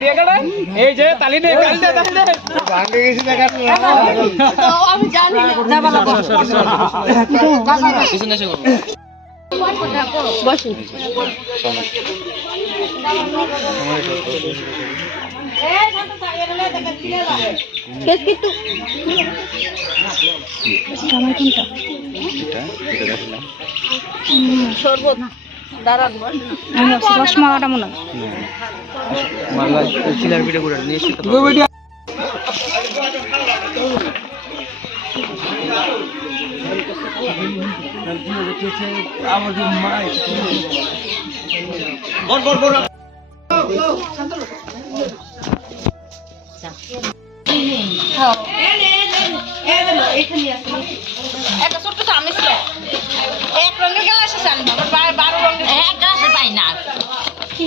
এই যে তালি দে তালি দে তালি দে ভাঙে গেছে দেখা তো আমি জানি না বাবা পিছনে এসে করব বসুন এই ঘন্টা তাইলে দেখা দিলে লাগে কেস কিন্তু জামাই কোনটা এটা দেখলাম শরবত দাঁড়ান রসমালাইটা মনে মালা চিলার ভিডিও করে নিয়ে এসে তো ভিডিও আমার যে মাই বড় বড় বড় একটা ছোট্ট সামনে ছিল এক রঙের গ্লাস আছে আমি 12 রঙের এক গ্লাসে পাই না কি